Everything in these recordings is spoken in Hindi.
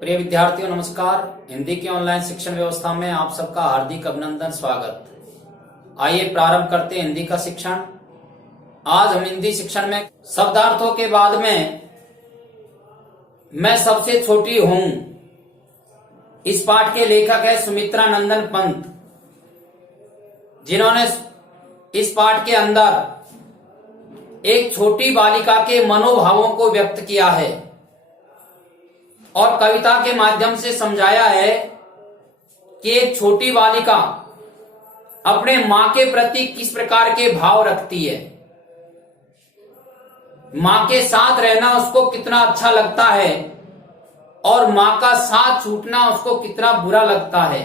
प्रिय विद्यार्थियों नमस्कार। हिंदी की ऑनलाइन शिक्षण व्यवस्था में आप सबका हार्दिक अभिनंदन स्वागत। आइए प्रारंभ करते हैं हिंदी का शिक्षण। आज हम हिंदी शिक्षण में शब्दार्थों के बाद में मैं सबसे छोटी हूं, इस पाठ के लेखक है सुमित्रा नंदन पंत, जिन्होंने इस पाठ के अंदर एक छोटी बालिका के मनोभावों को व्यक्त किया है और कविता के माध्यम से समझाया है कि एक छोटी बालिका अपने मां के प्रति किस प्रकार के भाव रखती है, मां के साथ रहना उसको कितना अच्छा लगता है और मां का साथ छूटना उसको कितना बुरा लगता है।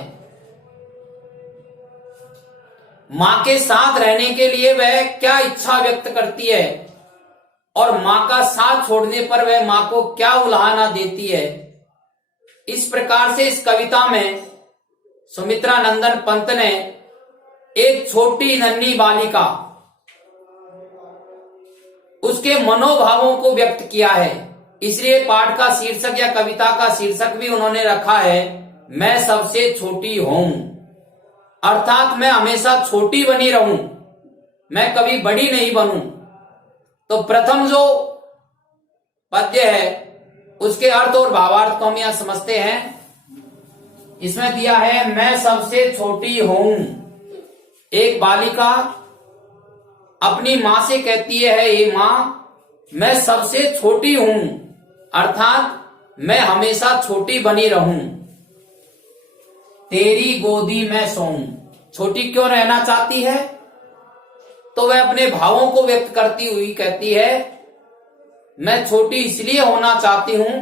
मां के साथ रहने के लिए वह क्या इच्छा व्यक्त करती है और मां का साथ छोड़ने पर वह मां को क्या उल्हाना देती है। इस प्रकार से इस कविता में सुमित्रा नंदन पंत ने एक छोटी नन्ही बालिका, उसके मनोभावों को व्यक्त किया है। इसलिए पाठ का शीर्षक या कविता का शीर्षक भी उन्होंने रखा है, मैं सबसे छोटी हूं। अर्थात मैं हमेशा छोटी बनी रहूं, मैं कभी बड़ी नहीं बनूं। तो प्रथम जो पद्य है उसके अर्थ और भावार्थ को हम यहां समझते हैं। इसमें दिया है मैं सबसे छोटी हूं। एक बालिका अपनी मां से कहती है, ये मां मैं सबसे छोटी हूं, अर्थात मैं हमेशा छोटी बनी रहूं। तेरी गोदी में सोऊं। छोटी क्यों रहना चाहती है? तो वह अपने भावों को व्यक्त करती हुई कहती है, मैं छोटी इसलिए होना चाहती हूं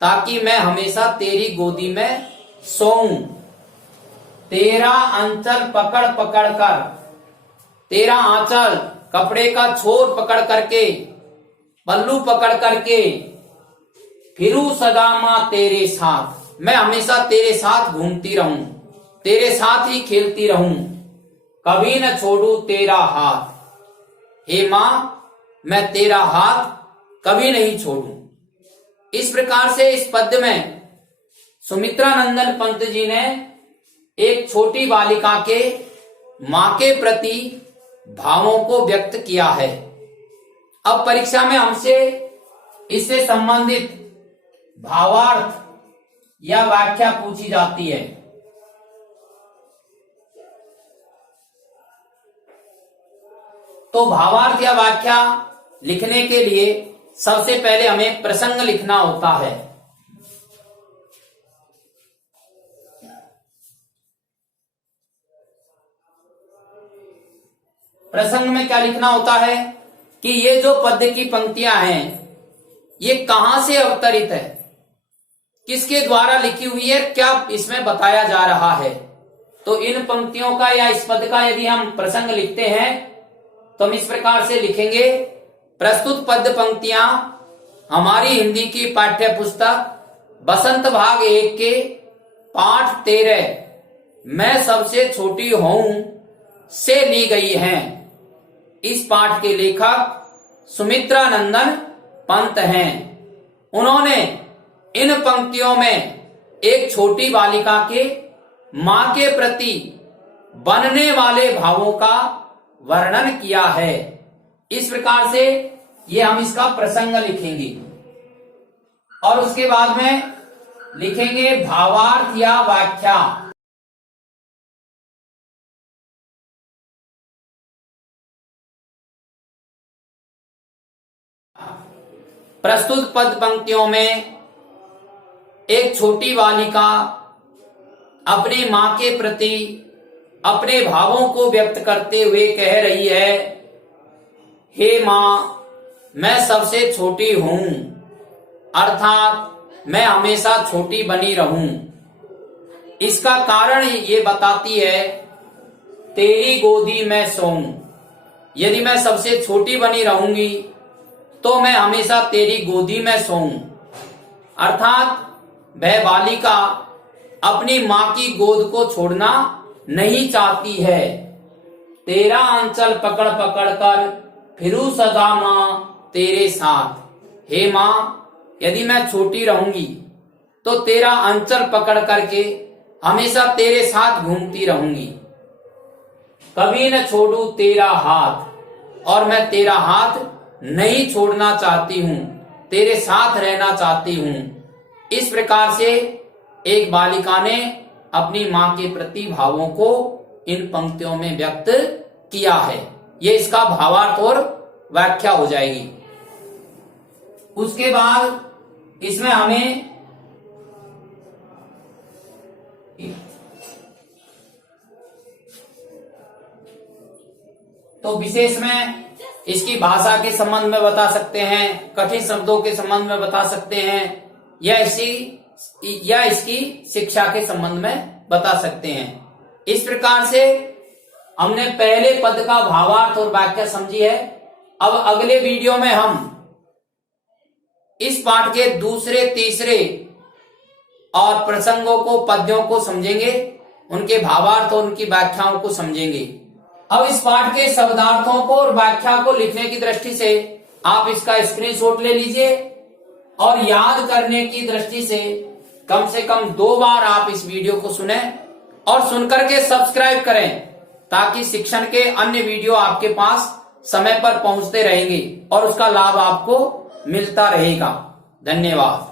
ताकि मैं हमेशा तेरी गोदी में सोऊं। तेरा आंचल पकड़ पकड़ कर, तेरा आंचल कपड़े का छोर पकड़ करके, पल्लू पकड़ करके, फिरू सदा मां तेरे साथ, मैं हमेशा तेरे साथ घूमती रहूं, तेरे साथ ही खेलती रहूं, कभी न छोड़ू तेरा हाथ। हे मां मैं तेरा हाथ कभी नहीं छोड़ू। इस प्रकार से इस पद्य में सुमित्रा नंदन पंत जी ने एक छोटी बालिका के मां के प्रति भावों को व्यक्त किया है। अब परीक्षा में हमसे इससे संबंधित भावार्थ या व्याख्या पूछी जाती है। तो भावार्थ या व्याख्या लिखने के लिए सबसे पहले हमें प्रसंग लिखना होता है। प्रसंग में क्या लिखना होता है कि ये जो पद्य की पंक्तियां हैं ये कहां से अवतरित है, किसके द्वारा लिखी हुई है, क्या इसमें बताया जा रहा है। तो इन पंक्तियों का या इस पद का यदि हम प्रसंग लिखते हैं तो हम इस प्रकार से लिखेंगे, प्रस्तुत पद्य पंक्तियां हमारी हिंदी की पाठ्य पुस्तक बसंत भाग 1 के पाठ 13 मैं सबसे छोटी हूं से ली गई हैं। इस पाठ के लेखक सुमित्रा नंदन पंत हैं। उन्होंने इन पंक्तियों में एक छोटी बालिका के मां के प्रति बनने वाले भावों का वर्णन किया है। इस प्रकार से ये हम इसका प्रसंग लिखेंगे और उसके बाद में लिखेंगे भावार्थ या व्याख्या। प्रस्तुत पद पंक्तियों में एक छोटी बालिका अपनी मां के प्रति अपने भावों को व्यक्त करते हुए कह रही है, हे मां मैं सबसे छोटी हूं, अर्थात मैं हमेशा छोटी बनी रहूं। इसका कारण ये बताती है, तेरी गोदी में सोऊं। यदि मैं सबसे छोटी बनी रहूंगी तो मैं हमेशा तेरी गोदी में सोऊं। अर्थात वह बालिका अपनी मां की गोद को छोड़ना नहीं चाहती है। तेरा आंचल पकड़ पकड़ कर फिरू सदा मां तेरे साथ। हे मां यदि मैं छोटी रहूंगी तो तेरा अंचल पकड़ करके हमेशा तेरे साथ घूमती रहूंगी। कभी न छोड़ू तेरा हाथ, और मैं तेरा हाथ नहीं छोड़ना चाहती हूं, तेरे साथ रहना चाहती हूं। इस प्रकार से एक बालिका ने अपनी मां के प्रति भावों को इन पंक्तियों में व्यक्त किया है। ये इसका भावार्थ और व्याख्या हो जाएगी। उसके बाद इसमें हमें तो विशेष में इसकी भाषा के संबंध में बता सकते हैं, कठिन शब्दों के संबंध में बता सकते हैं, या इसकी शिक्षा के संबंध में बता सकते हैं। इस प्रकार से हमने पहले पद का भावार्थ और व्याख्या समझी है। अब अगले वीडियो में हम इस पाठ के दूसरे तीसरे और प्रसंगों को, पद्यों को समझेंगे, उनके भावार्थ और उनकी व्याख्याओं को समझेंगे। अब इस पाठ के शब्दार्थों को और व्याख्या को लिखने की दृष्टि से आप इसका स्क्रीनशॉट ले लीजिए, और याद करने की दृष्टि से कम 2 बार आप इस वीडियो को सुने और सुनकर के सब्सक्राइब करें, ताकि शिक्षण के अन्य वीडियो आपके पास समय पर पहुंचते रहेंगे और उसका लाभ आपको मिलता रहेगा। धन्यवाद।